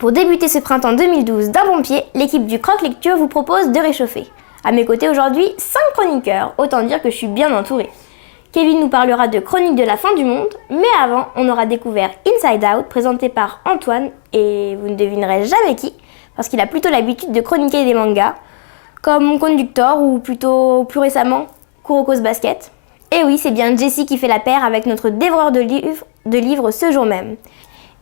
Pour débuter ce printemps 2012 d'un bon pied, l'équipe du Croc Lecture vous propose de réchauffer. À mes côtés aujourd'hui, 5 chroniqueurs, autant dire que je suis bien entourée. Kevin nous parlera de Chronique de la fin du monde, mais avant, on aura découvert Inside Out, présenté par Antoine, et vous ne devinerez jamais qui, parce qu'il a plutôt l'habitude de chroniquer des mangas, comme Mon Conducteur ou plutôt plus récemment Kuroko's Basket. Et oui, c'est bien Jessie qui fait la paire avec notre dévoreur de livres ce jour même.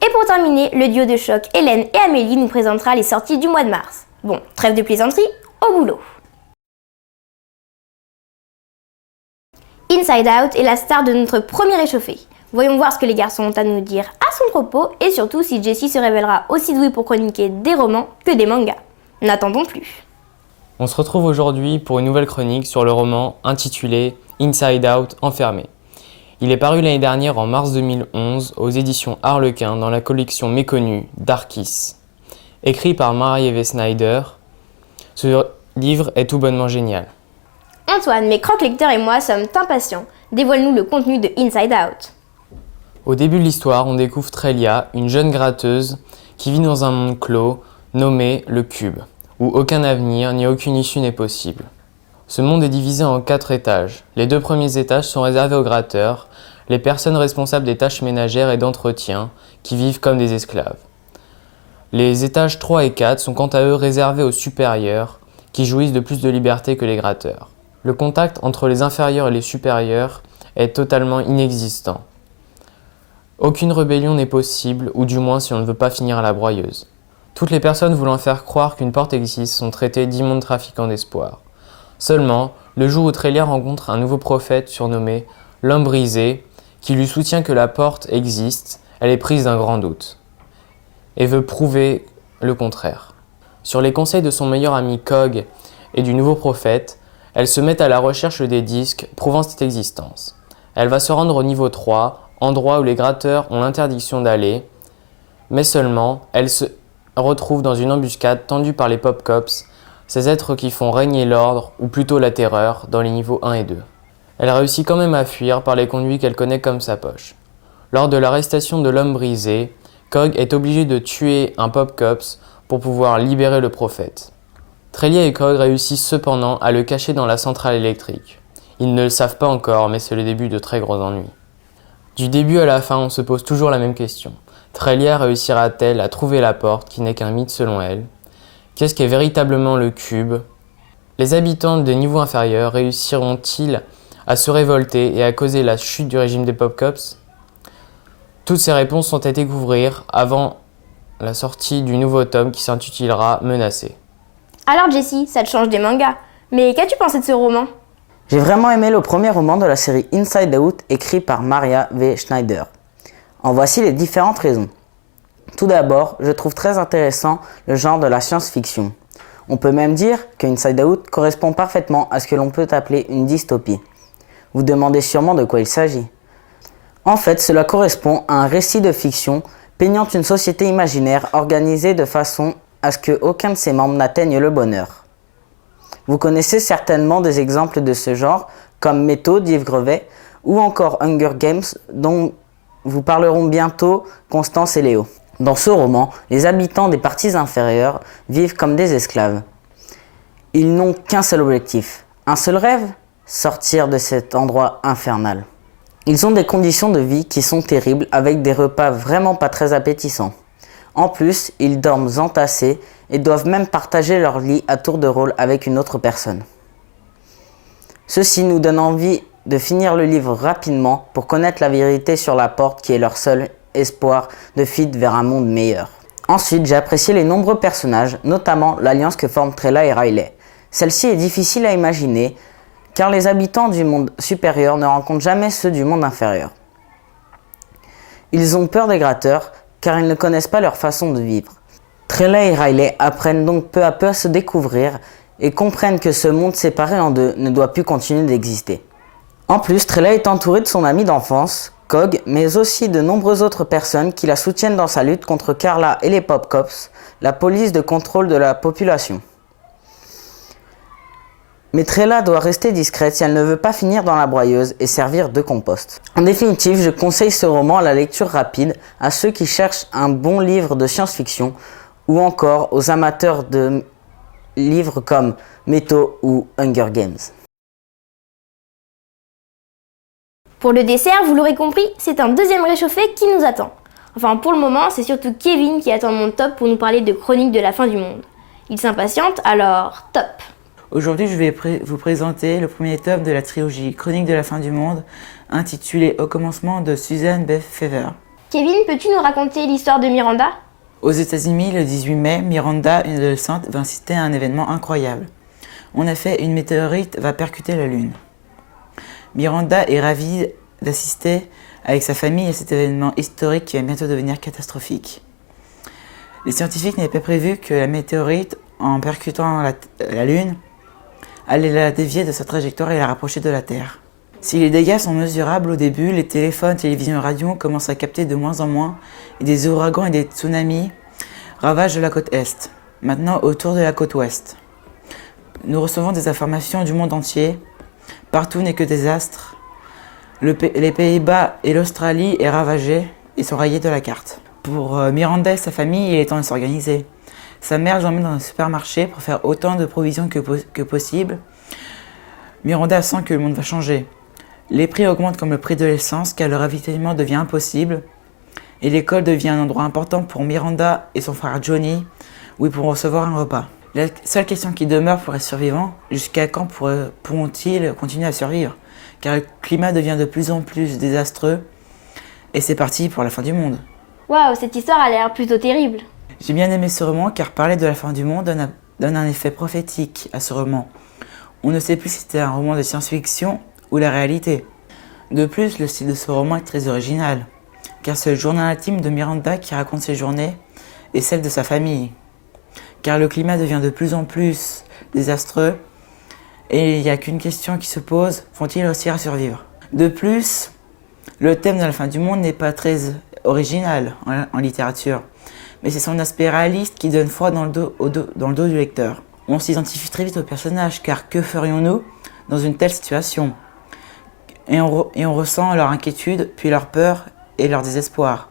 Et pour terminer, le duo de choc Hélène et Amélie nous présentera les sorties du mois de mars. Bon, trêve de plaisanterie, au boulot. Inside Out est la star de notre premier échauffé. Voyons voir ce que les garçons ont à nous dire à son propos et surtout si Jessie se révélera aussi douée pour chroniquer des romans que des mangas. N'attendons plus. On se retrouve aujourd'hui pour une nouvelle chronique sur le roman intitulé Inside Out Enfermé. Il est paru l'année dernière en mars 2011 aux éditions Harlequin dans la collection méconnue Darkis. Écrit par Mary Snyder, ce livre est tout bonnement génial. Antoine, mes Croc Lecteurs et moi sommes impatients. Dévoile-nous le contenu de Inside Out. Au début de l'histoire, on découvre Trelia, une jeune gratteuse qui vit dans un monde clos nommé le Cube, où aucun avenir ni aucune issue n'est possible. Ce monde est divisé en 4 étages. Les 2 premiers étages sont réservés aux gratteurs, les personnes responsables des tâches ménagères et d'entretien, qui vivent comme des esclaves. Les étages 3 et 4 sont quant à eux réservés aux supérieurs, qui jouissent de plus de liberté que les gratteurs. Le contact entre les inférieurs et les supérieurs est totalement inexistant. Aucune rébellion n'est possible, ou du moins si on ne veut pas finir à la broyeuse. Toutes les personnes voulant faire croire qu'une porte existe sont traitées d'immondes trafiquants d'espoir. Seulement, le jour où Trelia rencontre un nouveau prophète surnommé l'homme brisé, qui lui soutient que la porte existe, elle est prise d'un grand doute et veut prouver le contraire. Sur les conseils de son meilleur ami Cog et du nouveau prophète, elle se met à la recherche des disques prouvant cette existence. Elle va se rendre au niveau 3, endroit où les gratteurs ont l'interdiction d'aller, mais seulement elle se retrouve dans une embuscade tendue par les Pop Cops, ces êtres qui font régner l'ordre, ou plutôt la terreur, dans les niveaux 1 et 2. Elle réussit quand même à fuir par les conduits qu'elle connaît comme sa poche. Lors de l'arrestation de l'homme brisé, Cog est obligé de tuer un Pop Cops pour pouvoir libérer le prophète. Trelia et Cog réussissent cependant à le cacher dans la centrale électrique. Ils ne le savent pas encore, mais c'est le début de très gros ennuis. Du début à la fin, on se pose toujours la même question. Trelia réussira-t-elle à trouver la porte qui n'est qu'un mythe selon elle ? Qu'est-ce qu'est véritablement le cube ? Les habitants des niveaux inférieurs réussiront-ils à se révolter et à causer la chute du régime des Pop Cops ? Toutes ces réponses sont à découvrir avant la sortie du nouveau tome qui s'intitulera Menacé. Alors Jessie, ça te change des mangas. Mais qu'as-tu pensé de ce roman ? J'ai vraiment aimé le premier roman de la série Inside Out écrit par Maria V. Schneider. En voici les différentes raisons. Tout d'abord, je trouve très intéressant le genre de la science-fiction. On peut même dire que Inside Out correspond parfaitement à ce que l'on peut appeler une dystopie. Vous demandez sûrement de quoi il s'agit. En fait, cela correspond à un récit de fiction peignant une société imaginaire organisée de façon à ce qu'aucun de ses membres n'atteigne le bonheur. Vous connaissez certainement des exemples de ce genre, comme Métaux d'Yves Grevet, ou encore Hunger Games, dont vous parleront bientôt Constance et Léo. Dans ce roman, les habitants des parties inférieures vivent comme des esclaves. Ils n'ont qu'un seul objectif, un seul rêve, sortir de cet endroit infernal. Ils ont des conditions de vie qui sont terribles avec des repas vraiment pas très appétissants. En plus, ils dorment entassés et doivent même partager leur lit à tour de rôle avec une autre personne. Ceci nous donne envie de finir le livre rapidement pour connaître la vérité sur la porte qui est leur seul espoir de fuite vers un monde meilleur. Ensuite, j'ai apprécié les nombreux personnages, notamment l'alliance que forment Trela et Riley. Celle-ci est difficile à imaginer, car les habitants du monde supérieur ne rencontrent jamais ceux du monde inférieur. Ils ont peur des gratteurs, car ils ne connaissent pas leur façon de vivre. Trela et Riley apprennent donc peu à peu à se découvrir et comprennent que ce monde séparé en deux ne doit plus continuer d'exister. En plus, Trela est entourée de son ami d'enfance, Cog, mais aussi de nombreuses autres personnes qui la soutiennent dans sa lutte contre Carla et les Pop Cops, la police de contrôle de la population. Mais Trela doit rester discrète si elle ne veut pas finir dans la broyeuse et servir de compost. En définitive, je conseille ce roman à la lecture rapide à ceux qui cherchent un bon livre de science-fiction ou encore aux amateurs de livres comme Métaux ou Hunger Games. Pour le dessert, vous l'aurez compris, c'est un deuxième réchauffé qui nous attend. Enfin, pour le moment, c'est surtout Kevin qui attend mon top pour nous parler de Chronique de la fin du monde. Il s'impatiente, alors top! Aujourd'hui, je vais vous présenter le premier tome de la trilogie Chronique de la fin du monde, intitulé Au commencement de Susan B. Fever. Kevin, peux-tu nous raconter l'histoire de Miranda? Aux États-Unis, le 18 mai, Miranda, une adolescente, va assister à un événement incroyable. En effet, une météorite va percuter la Lune. Miranda est ravie d'assister avec sa famille à cet événement historique qui va bientôt devenir catastrophique. Les scientifiques n'avaient pas prévu que la météorite, en percutant la Lune, allait la dévier de sa trajectoire et la rapprocher de la Terre. Si les dégâts sont mesurables au début, les téléphones, télévisions et radios commencent à capter de moins en moins et des ouragans et des tsunamis ravagent la côte Est, maintenant autour de la côte Ouest. Nous recevons des informations du monde entier. Partout n'est que désastre. Les Pays-Bas et l'Australie est ravagée et sont rayés de la carte. Pour Miranda et sa famille, il est temps de s'organiser. Sa mère l'emmène dans un supermarché pour faire autant de provisions que possible. Miranda sent que le monde va changer. Les prix augmentent comme le prix de l'essence car le ravitaillement devient impossible. Et l'école devient un endroit important pour Miranda et son frère Johnny où ils pourront recevoir un repas. La seule question qui demeure pour les survivants, jusqu'à quand pourront-ils continuer à survivre? Car le climat devient de plus en plus désastreux et c'est parti pour la fin du monde. Waouh, cette histoire a l'air plutôt terrible. J'ai bien aimé ce roman car parler de la fin du monde donne un effet prophétique à ce roman. On ne sait plus si c'était un roman de science-fiction ou la réalité. De plus, le style de ce roman est très original, car c'est le journal intime de Miranda qui raconte ses journées et celle de sa famille. Car le climat devient de plus en plus désastreux et il n'y a qu'une question qui se pose, vont-ils réussir à survivre? De plus, le thème de la fin du monde n'est pas très original en littérature, mais c'est son aspect réaliste qui donne froid dans le dos du lecteur. On s'identifie très vite aux personnages, car que ferions-nous dans une telle situation? Et on ressent leur inquiétude, puis leur peur et leur désespoir.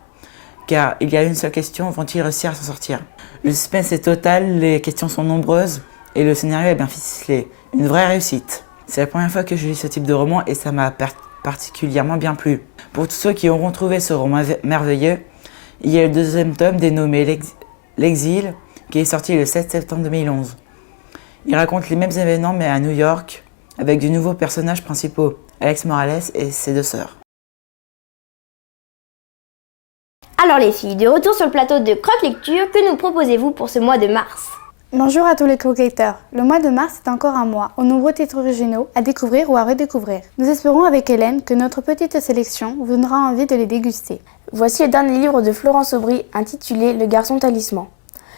Car il y a une seule question, vont-ils réussir à s'en sortir? Le suspense est total, les questions sont nombreuses et le scénario est bien ficelé. Une vraie réussite. C'est la première fois que je lis ce type de roman et ça m'a particulièrement bien plu. Pour tous ceux qui auront trouvé ce roman merveilleux, il y a le deuxième tome dénommé L'Exil qui est sorti le 7 septembre 2011. Il raconte les mêmes événements mais à New York avec de nouveaux personnages principaux, Alex Morales et ses deux sœurs. Alors les filles, de retour sur le plateau de Croque Lecture, que nous proposez-vous pour ce mois de mars? Bonjour à tous les croque-lecteurs. Le mois de mars est encore un mois, aux nombreux titres originaux à découvrir ou à redécouvrir. Nous espérons avec Hélène que notre petite sélection vous donnera envie de les déguster. Voici le dernier livre de Florence Aubry intitulé Le garçon talisman.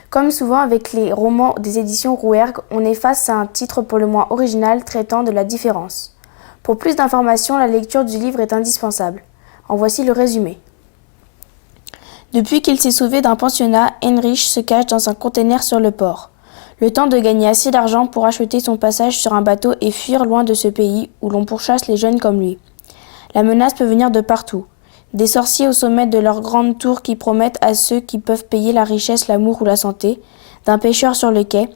Comme souvent avec les romans des éditions Rouergue, on est face à un titre pour le moins original traitant de la différence. Pour plus d'informations, la lecture du livre est indispensable. En voici le résumé. Depuis qu'il s'est sauvé d'un pensionnat, Heinrich se cache dans un conteneur sur le port. Le temps de gagner assez d'argent pour acheter son passage sur un bateau et fuir loin de ce pays où l'on pourchasse les jeunes comme lui. La menace peut venir de partout. Des sorciers au sommet de leur grande tour qui promettent à ceux qui peuvent payer la richesse, l'amour ou la santé, d'un pêcheur sur le quai,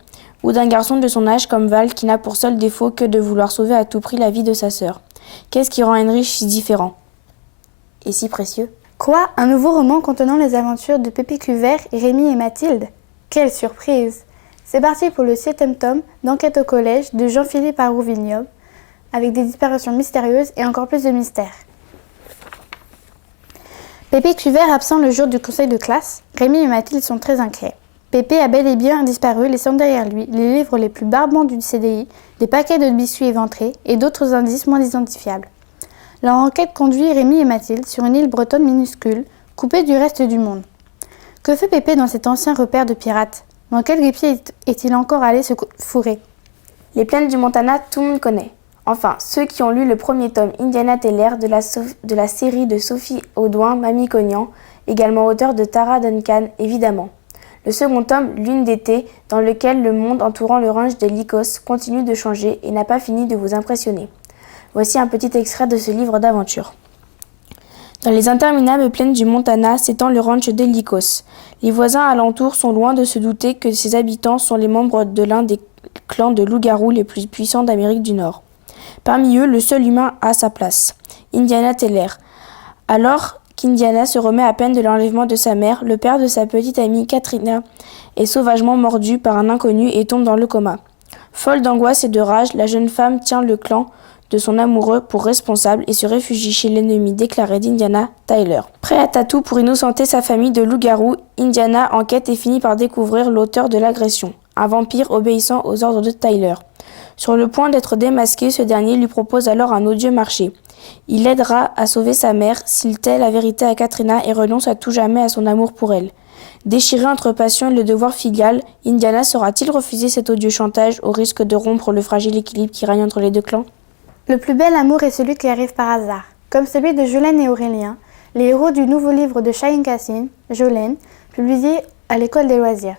ou d'un garçon de son âge comme Val qui n'a pour seul défaut que de vouloir sauver à tout prix la vie de sa sœur. Qu'est-ce qui rend Heinrich si différent et si précieux? Quoi? Un nouveau roman contenant les aventures de Pépé Cuvert et Rémi et Mathilde? Quelle surprise! C'est parti pour le 7e tome d'Enquête au collège de Jean-Philippe Aroux-Vignoble, avec des disparitions mystérieuses et encore plus de mystères. Pépé Cuvert absent le jour du conseil de classe, Rémi et Mathilde sont très inquiets. Pépé a bel et bien disparu, laissant derrière lui les livres les plus barbants du CDI, des paquets de biscuits éventrés et d'autres indices moins identifiables. Leur enquête conduit Rémi et Mathilde sur une île bretonne minuscule, coupée du reste du monde. Que fait Pépé dans cet ancien repère de pirates? Dans quel guépier est-il encore allé se fourrer? Les plaines du Montana, tout le monde connaît. Enfin, ceux qui ont lu le premier tome Indiana Teller de la série de Sophie Audouin, Mamie Cognan, également auteur de Tara Duncan, évidemment. Le second tome, Lune d'été, dans lequel le monde entourant le ranch des Lycos continue de changer et n'a pas fini de vous impressionner. Voici un petit extrait de ce livre d'aventure. Dans les interminables plaines du Montana s'étend le ranch de Lycos. Les voisins alentours sont loin de se douter que ses habitants sont les membres de l'un des clans de loups-garous les plus puissants d'Amérique du Nord. Parmi eux, le seul humain a sa place, Indiana Teller. Alors qu'Indiana se remet à peine de l'enlèvement de sa mère, le père de sa petite amie Katrina est sauvagement mordu par un inconnu et tombe dans le coma. Folle d'angoisse et de rage, la jeune femme tient le clan de son amoureux pour responsable et se réfugie chez l'ennemi déclaré d'Indiana, Tyler. Prête à tout pour innocenter sa famille de loups-garous, Indiana enquête et finit par découvrir l'auteur de l'agression, un vampire obéissant aux ordres de Tyler. Sur le point d'être démasqué, ce dernier lui propose alors un odieux marché. Il l'aidera à sauver sa mère s'il tait la vérité à Katrina et renonce à tout jamais à son amour pour elle. Déchiré entre passion et le devoir filial, Indiana saura-t-il refuser cet odieux chantage au risque de rompre le fragile équilibre qui règne entre les deux clans ? Le plus bel amour est celui qui arrive par hasard. Comme celui de Jolene et Aurélien, les héros du nouveau livre de Shahin Kassim, Jolene, publié à l'école des loisirs.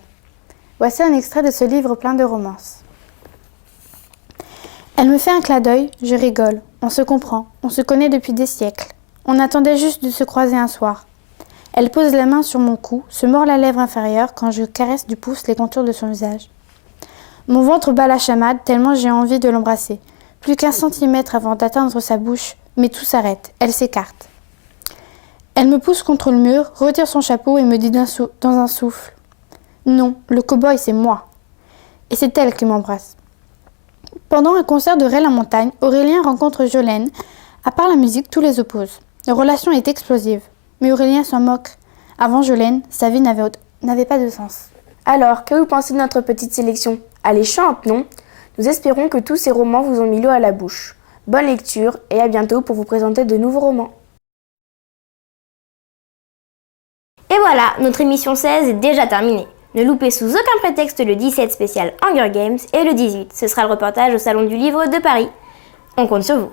Voici un extrait de ce livre plein de romances. Elle me fait un clin d'œil, je rigole. On se comprend, on se connaît depuis des siècles. On attendait juste de se croiser un soir. Elle pose la main sur mon cou, se mord la lèvre inférieure quand je caresse du pouce les contours de son visage. Mon ventre bat la chamade tellement j'ai envie de l'embrasser. Plus qu'1 centimètre avant d'atteindre sa bouche, mais tout s'arrête, elle s'écarte. Elle me pousse contre le mur, retire son chapeau et me dit dans un souffle « Non, le cow-boy c'est moi !» Et c'est elle qui m'embrasse. Pendant un concert de Ray la Montagne, Aurélien rencontre Jolene. À part la musique, tout les oppose. Leur relation est explosive. Mais Aurélien s'en moque. Avant Jolene, sa vie n'avait pas de sens. Alors, que vous pensez de notre petite sélection ? Alléchante, non ? Nous espérons que tous ces romans vous ont mis l'eau à la bouche. Bonne lecture et à bientôt pour vous présenter de nouveaux romans. Et voilà, notre émission 16 est déjà terminée. Ne loupez sous aucun prétexte le 17 spécial Hunger Games et le 18, ce sera le reportage au Salon du Livre de Paris. On compte sur vous.